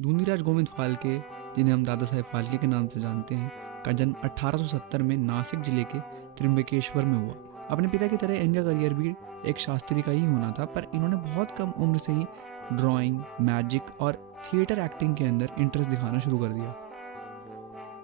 दूंदीराज गोविंद फाल्के, जिन्हें हम दादा साहेब फाल्के के नाम से जानते हैं, का जन्म 1870 में नासिक जिले के त्र्यंबकेश्वर में हुआ। अपने पिता की तरह इनका करियर भी एक शास्त्री का ही होना था, पर इन्होंने बहुत कम उम्र से ही ड्राइंग, मैजिक और थिएटर एक्टिंग के अंदर इंटरेस्ट दिखाना शुरू कर दिया।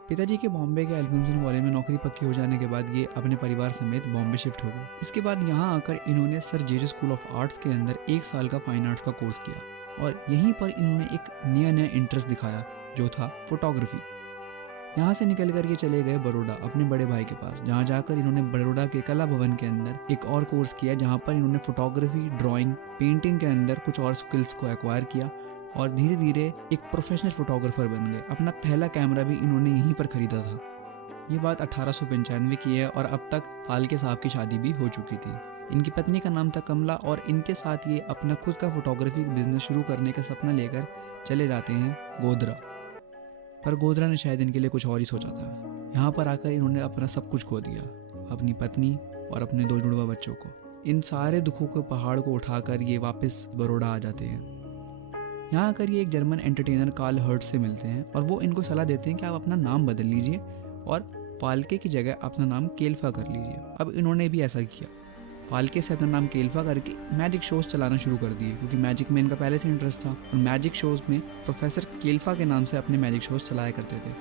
पिताजी के बॉम्बे के एल्फिंसन कॉलेज में नौकरी पक्की हो जाने के बाद ये अपने परिवार समेत बॉम्बे शिफ्ट हो गए। इसके बाद यहाँ आकर इन्होंने sir JJ school of arts के अंदर 1 साल का फाइन आर्ट्स का कोर्स किया और यहीं पर इन्होंने एक नया इंटरेस्ट दिखाया जो था फोटोग्राफी। यहाँ से निकल कर ये चले गए बड़ौदा अपने बड़े भाई के पास, जहाँ जाकर इन्होंने बड़ौदा के कला भवन के अंदर एक और कोर्स किया, जहाँ पर इन्होंने फोटोग्राफी, ड्राइंग, पेंटिंग के अंदर कुछ और स्किल्स को एक्वायर किया और धीरे धीरे एक प्रोफेशनल फोटोग्राफर बन गए। अपना पहला कैमरा भी इन्होंने यहीं पर खरीदा था। ये बात 1895 की है और अब तक फाल्के साहब की शादी भी हो चुकी थी। इनकी पत्नी का नाम था कमला और इनके साथ ये अपना खुद का फोटोग्राफी बिजनेस शुरू करने का सपना लेकर चले जाते हैं गोधरा। पर गोधरा ने शायद इनके लिए कुछ और ही सोचा था। यहाँ पर आकर इन्होंने अपना सब कुछ खो दिया, अपनी पत्नी और अपने 2 जुड़वा बच्चों को। इन सारे दुखों के पहाड़ को उठाकर ये वापस बड़ौदा आ जाते हैं। यहाँ आकर ये एक जर्मन एंटरटेनर कार्ल हर्ट्ज से मिलते हैं और वो इनको सलाह देते हैं कि आप अपना नाम बदल लीजिए और फाल्के की जगह अपना नाम केल्फा कर लीजिए। अब इन्होंने भी ऐसा किया, फाल्के से अपना नाम केल्फा करके मैजिक शोज चलाना शुरू कर दिए, क्योंकि मैजिक में इनका पहले से इंटरेस्ट था और मैजिक शोज में प्रोफेसर केल्फा के नाम से अपने मैजिक शोज चलाया करते थे,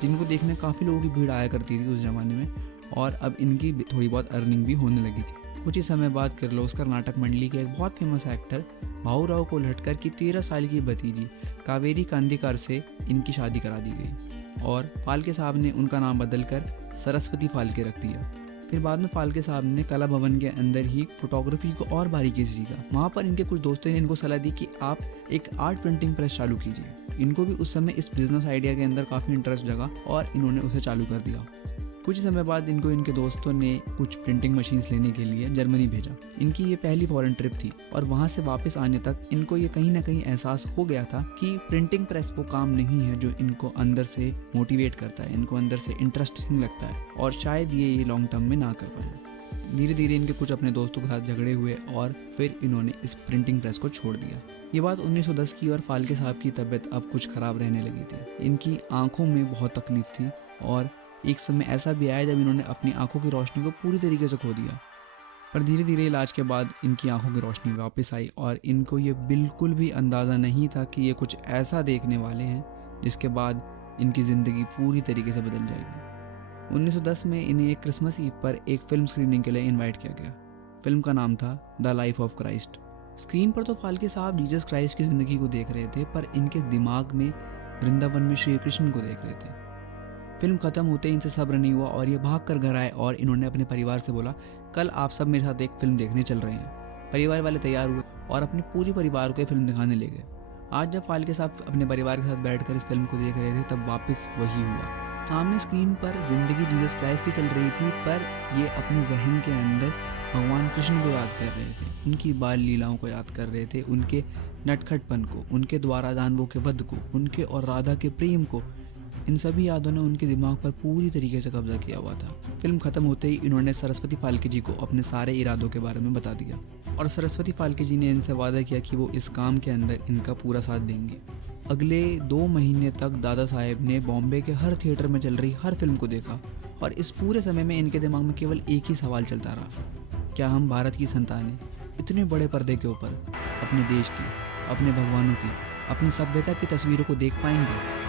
जिनको देखने काफ़ी लोगों की भीड़ आया करती थी उस जमाने में। और अब इनकी थोड़ी बहुत अर्निंग भी होने लगी थी। कुछ ही समय बाद किर्लोस्कर नाटक मंडली के एक बहुत फेमस एक्टर भाऊराव कोल्हटकर की 13 साल की भतीजी कावेरी कांदीकर से इनकी शादी करा दी गई और फाल्के साहब ने उनका नाम बदलकर सरस्वती फाल्के रख दिया। फिर बाद में फाल्के साहब ने कला भवन के अंदर ही फोटोग्राफी को और बारीकी से सीखा। वहाँ पर इनके कुछ दोस्तों ने इनको सलाह दी कि आप एक आर्ट प्रिंटिंग प्रेस चालू कीजिए। इनको भी उस समय इस बिजनेस आइडिया के अंदर काफ़ी इंटरेस्ट जगा और इन्होंने उसे चालू कर दिया। कुछ समय बाद इनको इनके दोस्तों ने कुछ प्रिंटिंग मशीन्स लेने के लिए जर्मनी भेजा। इनकी ये पहली फॉरेन ट्रिप थी और वहाँ से वापस आने तक इनको ये कहीं ना कहीं एहसास हो गया था कि प्रिंटिंग प्रेस वो काम नहीं है जो इनको अंदर से मोटिवेट करता है, इनको अंदर से इंटरेस्टिंग लगता है और शायद ये लॉन्ग टर्म में ना कर पाए। धीरे धीरे इनके कुछ अपने दोस्तों के साथ झगड़े हुए और फिर इन्होंने इस प्रिंटिंग प्रेस को छोड़ दिया। ये बात 1910 की और फाल्के साहब की तबीयत अब कुछ खराब रहने लगी थी। इनकी आंखों में बहुत तकलीफ थी और एक समय ऐसा भी आया जब इन्होंने अपनी आंखों की रोशनी को पूरी तरीके से खो दिया। पर धीरे धीरे इलाज के बाद इनकी आंखों की रोशनी वापस आई और इनको ये बिल्कुल भी अंदाज़ा नहीं था कि ये कुछ ऐसा देखने वाले हैं जिसके बाद इनकी ज़िंदगी पूरी तरीके से बदल जाएगी। 1910 में इन्हें एक क्रिसमस ईव पर एक फिल्म स्क्रीनिंग के लिए इन्वाइट किया गया। फिल्म का नाम था the life of Christ. Screen पर तो फाल्के साहब जीसस क्राइस्ट की ज़िंदगी को देख रहे थे, पर इनके दिमाग में वृंदावन में श्री कृष्ण को देख रहे थे। फिल्म खत्म होते ही इनसे सब्र नहीं हुआ और ये भाग कर घर आए और इन्होंने अपने परिवार से बोला, कल आप सब मेरे साथ एक फिल्म देखने चल रहे हैं। परिवार वाले तैयार हुए और अपने पूरे परिवार को फिल्म दिखाने ले गए। आज जब फाल्के साहब अपने परिवार के साथ बैठकर इस फिल्म को देख रहे थे तब वापस वही हुआ। सामने स्क्रीन पर जिंदगी जीसस क्राइस्ट की चल रही थी, पर ये अपने जहन के अंदर भगवान कृष्ण को याद कर रहे थे, उनकी बाल लीलाओं को याद कर रहे थे, उनके नटखटपन को, उनके द्वारा दानवों के वध को, उनके और राधा के प्रेम को। इन सभी यादों ने उनके दिमाग पर पूरी तरीके से कब्जा किया हुआ था। फिल्म खत्म होते ही इन्होंने सरस्वती फाल्के जी को अपने सारे इरादों के बारे में बता दिया और सरस्वती फाल्के जी ने इनसे वादा किया कि वो इस काम के अंदर इनका पूरा साथ देंगे। अगले 2 महीने तक दादा साहेब ने बॉम्बे के हर थिएटर में चल रही हर फिल्म को देखा और इस पूरे समय में इनके दिमाग में केवल एक ही सवाल चलता रहा, क्या हम भारत की संतानें इतने बड़े पर्दे के ऊपर अपने देश की, अपने भगवानों की, अपनी सभ्यता की तस्वीरों को देख पाएंगे?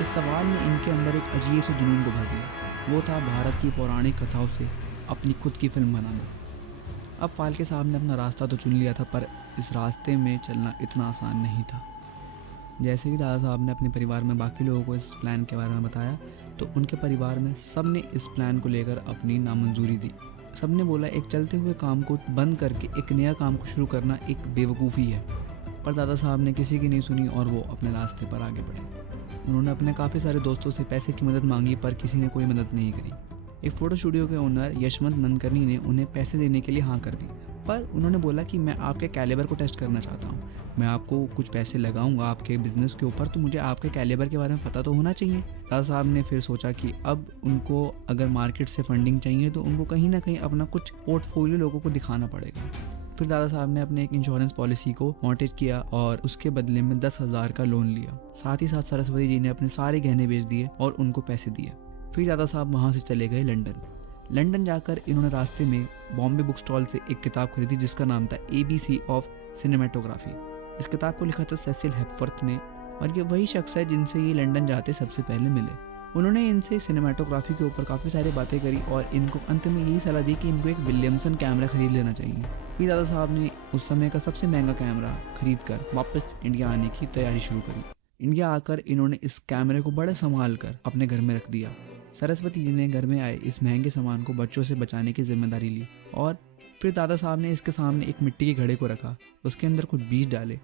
इस सवाल ने इनके अंदर एक अजीब से जुनून को भर दिया। वो था भारत की पौराणिक कथाओं से अपनी खुद की फिल्म बनाना। अब फाल्के साहब ने अपना रास्ता तो चुन लिया था, पर इस रास्ते में चलना इतना आसान नहीं था। जैसे ही दादा साहब ने अपने परिवार में बाकी लोगों को इस प्लान के बारे में बताया तो उनके परिवार में सब ने इस प्लान को लेकर अपनी नामंजूरी दी। सब ने बोला एक चलते हुए काम को बंद करके एक नया काम को शुरू करना एक बेवकूफ़ी है। पर दादा साहब ने किसी की नहीं सुनी और वो अपने रास्ते पर आगे बढ़े। उन्होंने अपने काफ़ी सारे दोस्तों से पैसे की मदद मांगी, पर किसी ने कोई मदद नहीं करी। एक फ़ोटो स्टूडियो के ओनर यशवंत नंदकर्णी ने उन्हें पैसे देने के लिए हाँ कर दी, पर उन्होंने बोला कि मैं आपके कैलिबर को टेस्ट करना चाहता हूँ, मैं आपको कुछ पैसे लगाऊंगा आपके बिजनेस के ऊपर, तो मुझे आपके कैलिबर के बारे में पता तो होना चाहिए। दादा साहब ने फिर सोचा कि अब उनको अगर मार्केट से फंडिंग चाहिए तो उनको कहीं ना कहीं अपना कुछ पोर्टफोलियो लोगों को दिखाना पड़ेगा। फिर दादा साहब ने अपने एक इंश्योरेंस पॉलिसी को मॉर्टेज किया और उसके बदले में 10,000 का लोन लिया। साथ ही साथ सरस्वती जी ने अपने सारे गहने बेच दिए और उनको पैसे दिए। फिर दादा साहब वहाँ से चले गए लंदन जाकर इन्होंने रास्ते में बॉम्बे बुक स्टॉल से एक किताब खरीदी जिसका नाम था ABC ऑफ सिनेमेटोग्राफी। इस किताब को लिखा था सेसिल हेपवर्थ ने और ये वही शख्स है जिनसे ये लंदन जाते सबसे पहले मिले। उन्होंने इनसे सिनेमेटोग्राफी के ऊपर काफ़ी सारी बातें करी और इनको अंत में यही सलाह दी कि इनको एक विलियमसन कैमरा खरीद लेना चाहिए। फिर दादा साहब ने उस समय का सबसे महंगा कैमरा खरीद कर वापस इंडिया आने की तैयारी शुरू करी। इंडिया आकर इन्होंने इस कैमरे को बड़े संभाल कर अपने घर में रख दिया। सरस्वती जी ने घर में आए इस महंगे सामान को बच्चों से बचाने की जिम्मेदारी ली और फिर दादा साहब ने इसके सामने एक मिट्टी के घड़े को रखा, उसके अंदर कुछ बीज डाले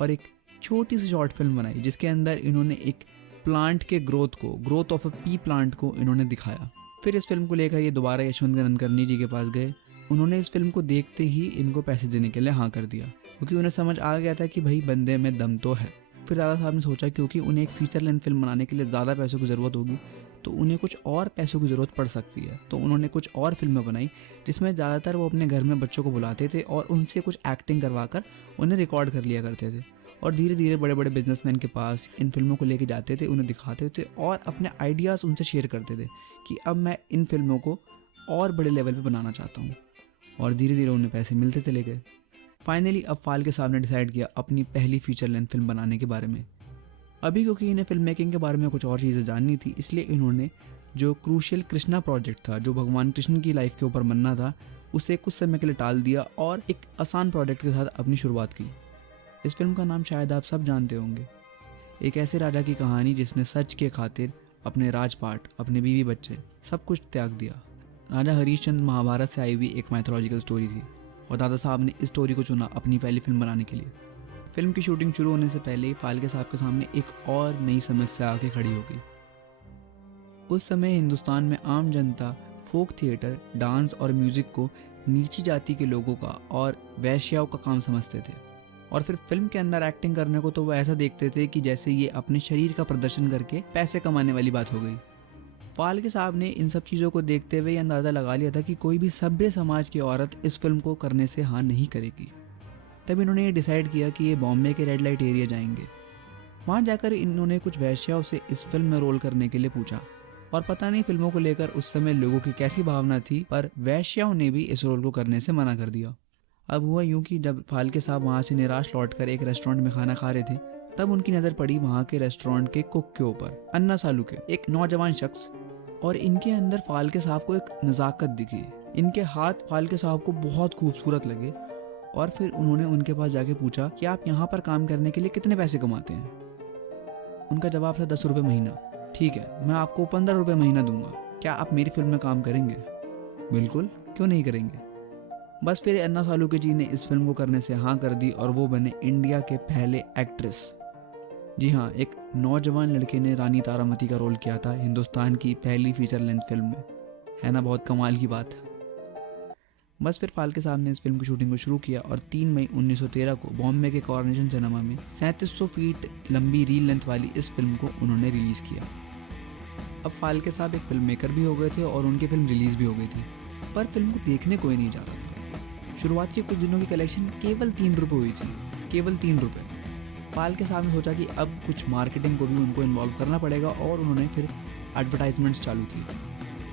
और एक छोटी सी शॉर्ट फिल्म बनाई जिसके अंदर इन्होंने एक प्लांट के growth of a P plant को इन्होंने दिखाया। फिर इस फिल्म को लेकर ये दोबारा यशवंत नंदकर्णी जी के पास गए। उन्होंने इस फिल्म को देखते ही इनको पैसे देने के लिए हाँ कर दिया क्योंकि उन्हें समझ आ गया था कि भाई बंदे में दम तो है। फिर दादा साहब ने सोचा क्योंकि उन्हें एक फीचर लेंथ फिल्म बनाने के लिए ज़्यादा पैसों की ज़रूरत होगी तो उन्हें कुछ और पैसों की ज़रूरत पड़ सकती है, तो उन्होंने कुछ और फिल्में बनाई जिसमें ज़्यादातर वो अपने घर में बच्चों को बुलाते थे और उनसे कुछ एक्टिंग करवा कर उन्हें रिकॉर्ड कर लिया करते थे और धीरे धीरे बड़े बड़े बिजनेसमैन के पास इन फिल्मों को लेके जाते थे, उन्हें दिखाते थे और अपने आइडियाज़ उनसे शेयर करते थे कि अब मैं इन फिल्मों को और बड़े लेवल पे बनाना चाहता हूँ और धीरे धीरे उन्हें पैसे मिलते चले गए। फाइनली अब फाल्के साहब ने डिसाइड किया अपनी पहली फीचर लेंथ फिल्म बनाने के बारे में। अभी क्योंकि इन्हें फिल्म मेकिंग के बारे में कुछ और चीज़ें जाननी थी इसलिए इन्होंने जो क्रूशियल कृष्णा प्रोजेक्ट था जो भगवान कृष्ण की लाइफ के ऊपर बनना था उसे कुछ समय के लिए टाल दिया और एक आसान प्रोजेक्ट के साथ अपनी शुरुआत की। इस फिल्म का नाम शायद आप सब जानते होंगे। एक ऐसे राजा की कहानी जिसने सच के खातिर अपने राजपाट, अपने बीवी बच्चे सब कुछ त्याग दिया। राजा हरीशचंद्र महाभारत से आई हुई एक माइथोलॉजिकल स्टोरी थी और दादा साहब ने इस स्टोरी को चुना अपनी पहली फिल्म बनाने के लिए। फिल्म की शूटिंग शुरू होने से पहले ही फाल्के साहब के सामने एक और नई समस्या आके खड़ी हो गई। उस समय हिंदुस्तान में आम जनता फोक थिएटर, डांस और म्यूजिक को नीची जाति के लोगों का और वैश्याओं का काम समझते थे और फिर फिल्म के अंदर एक्टिंग करने को तो वो ऐसा देखते थे कि जैसे ये अपने शरीर का प्रदर्शन करके पैसे कमाने वाली बात हो गई। फाल्के साहब ने इन सब चीज़ों को देखते हुए अंदाज़ा लगा लिया था कि कोई भी सभ्य समाज की औरत इस फिल्म को करने से हाँ नहीं करेगी। तब इन्होंने ये डिसाइड किया कि ये बॉम्बे के रेड लाइट एरिया जाएंगे। वहाँ जाकर इन्होंने कुछ वैश्याओं से इस फिल्म में रोल करने के लिए पूछा और पता नहीं फिल्मों को लेकर उस समय लोगों की कैसी भावना थी पर वैश्याओं ने भी इस रोल को करने से मना कर दिया। अब हुआ यूं कि जब फाल्के साहब वहाँ से निराश लौटकर एक रेस्टोरेंट में खाना खा रहे थे तब उनकी नज़र पड़ी वहाँ के रेस्टोरेंट के कुक के ऊपर, अन्ना सालू के, एक नौजवान शख्स, और इनके अंदर फाल्के साहब को एक नज़ाकत दिखी। इनके हाथ फाल्के साहब को बहुत खूबसूरत लगे और फिर उन्होंने उनके पास जाके पूछा कि आप यहाँ पर काम करने के लिए कितने पैसे कमाते हैं। उनका जवाब था 10 रुपये महीना। ठीक है, मैं आपको 15 रुपये महीना दूंगा, क्या आप मेरी फिल्म में काम करेंगे? बिल्कुल, क्यों नहीं करेंगे। बस फिर अन्ना सालूके जी ने इस फिल्म को करने से हाँ कर दी और वो बने इंडिया के पहले एक्ट्रेस। जी हाँ, एक नौजवान लड़के ने रानी तारामती का रोल किया था हिंदुस्तान की पहली फीचर लेंथ फिल्म में। है ना बहुत कमाल की बात। बस फिर फाल्के साहब ने इस फिल्म की शूटिंग को शुरू किया और 3 मई 1913 को बॉम्बे के कॉर्नेशन सिनेमा में 3700 फीट लंबी रील लेंथ वाली इस फिल्म को उन्होंने रिलीज़ किया। अब फाल्के साहब एक फिल्म मेकर भी हो गए थे और उनकी फिल्म रिलीज़ भी हो गई थी, पर फिल्म को देखने कोई नहीं जा रहा था। शुरुआत के कुछ दिनों की कलेक्शन केवल 3 रुपये हुई थी, केवल 3 रुपये। फाल्के साहब ने सोचा कि अब कुछ मार्केटिंग को भी उनको इन्वॉल्व करना पड़ेगा और उन्होंने फिर एडवर्टाइजमेंट्स चालू की।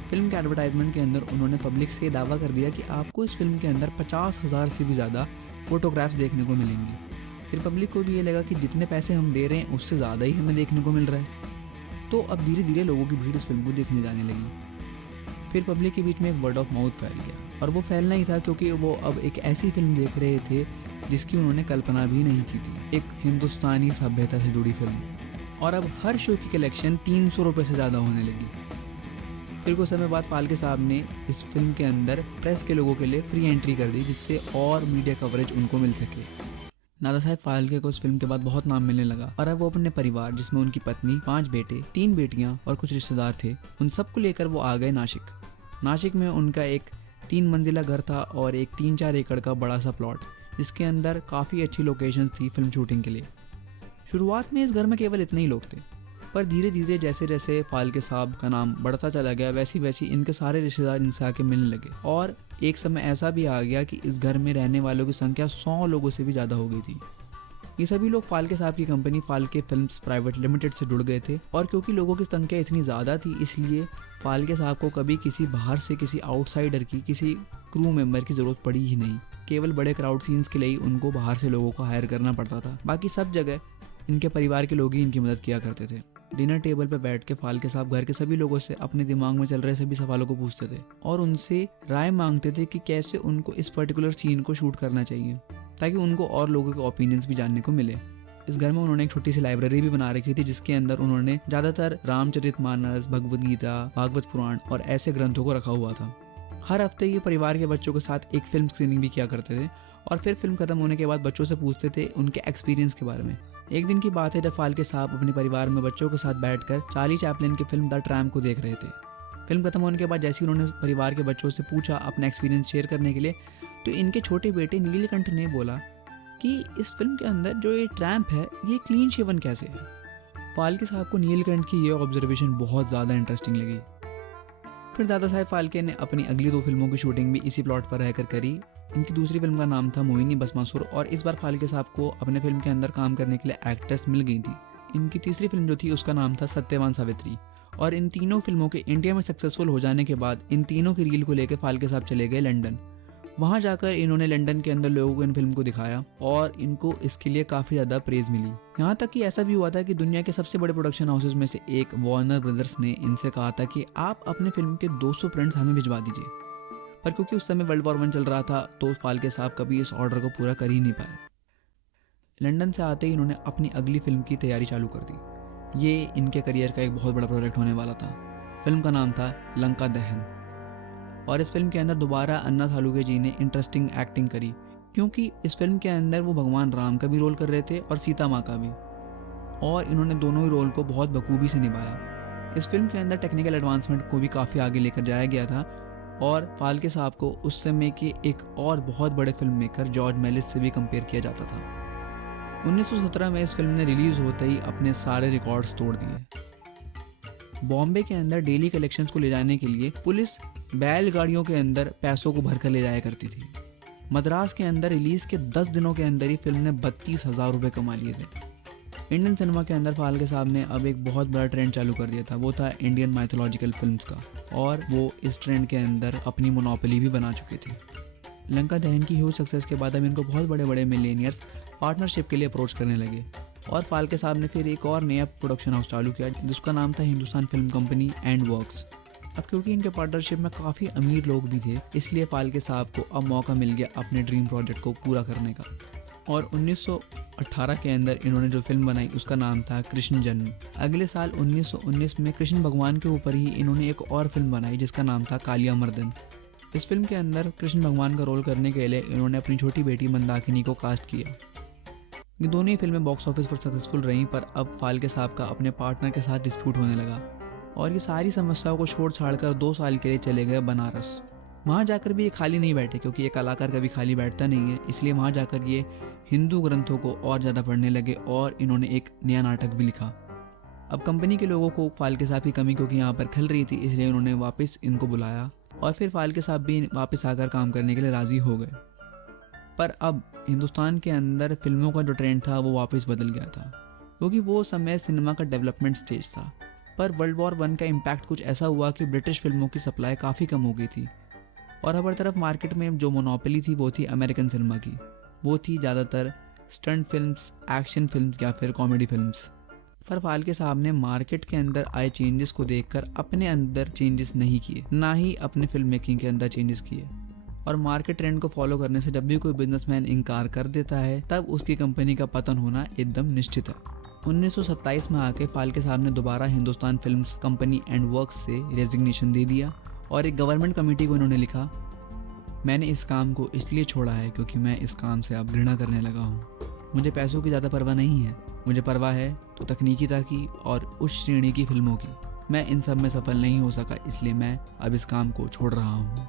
फिल्म के एडवर्टाइजमेंट के अंदर उन्होंने पब्लिक से दावा कर दिया कि आपको इस फिल्म के अंदर 50,000 से भी ज़्यादा फोटोग्राफ्स देखने को मिलेंगी। फिर पब्लिक को भी ये लगा कि जितने पैसे हम दे रहे हैं उससे ज़्यादा ही हमें देखने को मिल रहा है। तो अब धीरे धीरे लोगों की भीड़ इस फिल्म को देखने जाने लगी। फिर पब्लिक के बीच में एक वर्ड ऑफ माउथ फैल गया और वो फैलना ही था क्योंकि वो अब एक ऐसी फिल्म देख रहे थे जिसकी उन्होंने कल्पना भी नहीं की थी, एक हिंदुस्तानी सभ्यता से जुड़ी फिल्म। और अब हर शो की कलेक्शन 300 रुपये से ज़्यादा होने लगी। फिर कुछ समय बाद फाल्के साहब ने इस फिल्म के अंदर प्रेस के लोगों के लिए फ्री एंट्री कर दी जिससे और मीडिया कवरेज उनको मिल सके। दादा साहब फाल्के को इस फिल्म के बाद बहुत नाम मिलने लगा और अब वो अपने परिवार, जिसमें उनकी पत्नी, 5 बेटे, 3 बेटियां और कुछ रिश्तेदार थे, उन सबको लेकर वो आ गए नासिक में उनका एक 3 मंजिला घर था और एक 3-4 एकड़ का बड़ा सा प्लॉट जिसके अंदर काफ़ी अच्छी लोकेशंस थी फिल्म शूटिंग के लिए। शुरुआत में इस घर में केवल इतने ही लोग थे, पर धीरे धीरे जैसे जैसे फाल्के साहब का नाम बढ़ता चला गया वैसी वैसी इनके सारे रिश्तेदार इनसे आके मिलने लगे और एक समय ऐसा भी आ गया कि इस घर में रहने वालों की संख्या 100 लोगों से भी ज़्यादा हो गई थी। ये सभी लोग फाल्के साहब की company Phalke films private limited से जुड़ गए थे और क्योंकि लोगों की संख्या इतनी ज़्यादा थी इसलिए फाल्के साहब को कभी किसी बाहर से किसी आउटसाइडर की किसी क्रू मेंबर की ज़रूरत पड़ी ही नहीं। केवल बड़े क्राउड सीन्स के लिए ही उनको बाहर से लोगों को हायर करना पड़ता था। बाकी सब जगह इनके परिवार के लोग ही इनकी मदद किया करते थे। डिनर टेबल पर बैठ के फाल्के साहब घर के सभी लोगों से अपने दिमाग में चल रहे सभी सवालों को पूछते थे और उनसे राय मांगते थे कि कैसे उनको इस पर्टिकुलर सीन को शूट करना चाहिए ताकि उनको और लोगों के ओपिनियंस भी जानने को मिले। इस घर में उन्होंने एक छोटी सी लाइब्रेरी भी बना रखी थी जिसके अंदर उन्होंने ज्यादातर रामचरितमानस, भगवद गीता, भागवत पुराण और ऐसे ग्रंथों को रखा हुआ था। हर हफ्ते ये परिवार के बच्चों के साथ एक फिल्म स्क्रीनिंग भी किया करते थे और फिर फिल्म खत्म होने के बाद बच्चों से पूछते थे उनके एक्सपीरियंस के बारे में। एक दिन की बात है जब फाल्के साहब अपने परिवार में बच्चों के साथ बैठकर चार्ली चैपलिन की फिल्म द ट्रैम्प को देख रहे थे। फिल्म खत्म होने के बाद जैसे ही उन्होंने परिवार के बच्चों से पूछा अपना एक्सपीरियंस शेयर करने के लिए तो इनके छोटे बेटे नीलकंठ ने बोला कि इस फिल्म के अंदर जो ये ट्रैम्प है ये क्लीन शेवन कैसे है। फाल्के साहब को नीलकंठ की ये ऑब्जर्वेशन बहुत ज़्यादा इंटरेस्टिंग लगी। फिर दादा साहेब फाल्के ने अपनी अगली 2 फिल्मों की शूटिंग भी इसी प्लॉट पर रहकर करी। इनकी दूसरी फिल्म का नाम था मोहिनी भस्मासुर और इस बार फाल्के साहब को अपने फिल्म के अंदर काम करने के लिए एक्ट्रेस मिल गई थी। इनकी तीसरी फिल्म जो थी उसका नाम था सत्यवान सावित्री और इन तीनों फिल्मों के इंडिया में सक्सेसफुल हो जाने के बाद इन तीनों की रील को लेकर फाल्के साहब चले गए लंदन। वहाँ जाकर इन्होंने लंदन के अंदर लोगों को इन फिल्म को दिखाया और इनको इसके लिए काफ़ी ज़्यादा प्रेज मिली। यहाँ तक कि ऐसा भी हुआ था कि दुनिया के सबसे बड़े प्रोडक्शन हाउसेज में से एक वार्नर ब्रदर्स ने इनसे कहा था कि आप अपने फिल्म के 200 प्रिंट्स हमें भिजवा दीजिए, पर क्योंकि उस समय वर्ल्ड वॉर 1 चल रहा था तो फाल्के साहब कभी इस ऑर्डर को पूरा कर ही नहीं पाए। लंदन से आते ही इन्होंने अपनी अगली फिल्म की तैयारी चालू कर दी। ये इनके करियर का एक बहुत बड़ा प्रोजेक्ट होने वाला था। फिल्म का नाम था लंका दहन और इस फिल्म के अंदर दोबारा अन्ना थालुके जी ने इंटरेस्टिंग एक्टिंग करी क्योंकि इस फिल्म के अंदर वो भगवान राम का भी रोल कर रहे थे और सीता माँ का भी, और इन्होंने दोनों ही रोल को बहुत बखूबी से निभाया। इस फिल्म के अंदर टेक्निकल एडवांसमेंट को भी काफ़ी आगे लेकर जाया गया था और फाल्के साहब को उस समय के एक और बहुत बड़े फिल्म मेकर जॉर्ज मेलिस से भी कंपेयर किया जाता था। 1917 में इस फिल्म ने रिलीज होते ही अपने सारे रिकॉर्ड्स तोड़ दिए। बॉम्बे के अंदर डेली कलेक्शंस को ले जाने के लिए पुलिस बैलगाड़ियों के अंदर पैसों को भरकर ले जाया करती थी। मद्रास के अंदर रिलीज के 10 दिनों के अंदर ही फिल्म ने 32,000 रुपये कमा लिए थे। इंडियन सिनेमा के अंदर फाल्के साहब ने अब एक बहुत बड़ा ट्रेंड चालू कर दिया था, वो था इंडियन माइथोलॉजिकल फिल्म्स का, और वो इस ट्रेंड के अंदर अपनी मोनोपोली भी बना चुके थे। लंका दहन की ह्यूज सक्सेस के बाद अब इनको बहुत बड़े बड़े मिलेनियर्स पार्टनरशिप के लिए अप्रोच करने लगे और फाल्के साहब ने फिर एक और नया प्रोडक्शन हाउस चालू किया जिसका नाम था Hindustan film company and works. अब क्योंकि इनके पार्टनरशिप में काफ़ी अमीर लोग भी थे इसलिए फाल्के साहब को अब मौका मिल गया अपने ड्रीम प्रोजेक्ट को पूरा करने का, और 1918 के अंदर इन्होंने जो फिल्म बनाई उसका नाम था कृष्ण जन्म। अगले साल 1919 में कृष्ण भगवान के ऊपर ही इन्होंने एक और फिल्म बनाई जिसका नाम था कालिया मर्दन। इस फिल्म के अंदर कृष्ण भगवान का रोल करने के लिए इन्होंने अपनी छोटी बेटी मंदाकिनी को कास्ट किया। ये दोनों ही फिल्में बॉक्स ऑफिस पर सक्सेसफुल रहीं, पर अब फाल्के साहब का अपने पार्टनर के साथ डिस्प्यूट होने लगा और ये सारी समस्याओं को छोड़ छाड़ कर 2 साल के लिए चले गए बनारस। वहाँ जाकर भी ये खाली नहीं बैठे क्योंकि ये कलाकार कभी खाली बैठता नहीं है, इसलिए वहाँ जाकर ये हिंदू ग्रंथों को और ज़्यादा पढ़ने लगे और इन्होंने एक नया नाटक भी लिखा। अब कंपनी के लोगों को फाल्के साहब की कमी क्योंकि यहाँ पर खल रही थी इसलिए उन्होंने वापस इनको बुलाया और फिर फाल्के साहब भी वापस आकर काम करने के लिए राज़ी हो गए। पर अब हिंदुस्तान के अंदर फिल्मों का जो ट्रेंड था वो वापस बदल गया था क्योंकि वो समय सिनेमा का डेवलपमेंट स्टेज था। पर वर्ल्ड वॉर 1 का इम्पैक्ट कुछ ऐसा हुआ कि ब्रिटिश फिल्मों की सप्लाई काफ़ी कम हो गई थी और हर तरफ मार्केट में जो मोनोपोली थी वो थी अमेरिकन सिनेमा की। वो थी ज़्यादातर स्टंट फिल्म्स, एक्शन फिल्म्स या फिर कॉमेडी फिल्म्स। पर फाल्के साहब ने मार्केट के अंदर आए चेंजेस को देखकर अपने अंदर चेंजेस नहीं किए, ना ही अपने फिल्म मेकिंग के अंदर चेंजेस किए, और मार्केट ट्रेंड को फॉलो करने से जब भी कोई बिजनेसमैन इनकार कर देता है तब उसकी कंपनी का पतन होना एकदम निश्चित है। 1927 में आके फाल्के साहब ने दोबारा Hindustan films company and works से रेजिग्नेशन दे दिया और एक गवर्नमेंट कमेटी को इन्होंने लिखा, मैंने इस काम को इसलिए छोड़ा है क्योंकि मैं इस काम से अब घृणा करने लगा हूँ। मुझे पैसों की ज़्यादा परवाह नहीं है, मुझे परवाह है तो तकनीकीता की और उस श्रेणी की फिल्मों की। मैं इन सब में सफल नहीं हो सका इसलिए मैं अब इस काम को छोड़ रहा हूँ।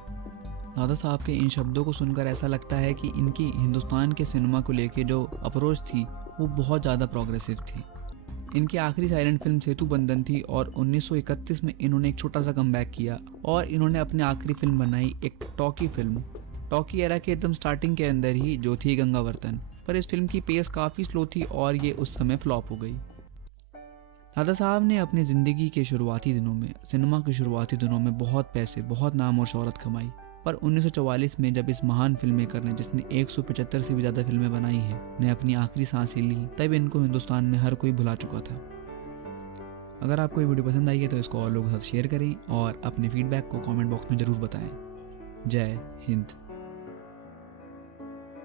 दादा साहब के इन शब्दों को सुनकर ऐसा लगता है कि इनकी हिंदुस्तान के सिनेमा को लेके जो अप्रोच थी वो बहुत ज़्यादा प्रोग्रेसिव थी। इनकी आखिरी साइलेंट फिल्म सेतु बंधन थी और 1931 में इन्होंने एक छोटा सा कमबैक किया और इन्होंने अपनी आखिरी फिल्म बनाई एक टॉकी फिल्म। टॉकी एरा के एकदम स्टार्टिंग के अंदर ही, जो थी गंगावर्तन। पर इस फिल्म की पेस काफ़ी स्लो थी और ये उस समय फ्लॉप हो गई। दादा साहब ने अपनी ज़िंदगी के शुरुआती दिनों में, सिनेमा के शुरुआती दिनों में बहुत पैसे, बहुत नाम और शोहरत कमाई। पर 1944 में जब इस महान फिल्म मेकर ने, जिसने 175 से भी ज़्यादा फिल्में बनाई हैं, ने अपनी आखिरी सांसें ली, तब इनको हिंदुस्तान में हर कोई भुला चुका था। अगर आपको ये वीडियो पसंद आई है तो इसको और लोगों के साथ शेयर करें और अपने फीडबैक को कमेंट बॉक्स में ज़रूर बताएं। जय हिंद।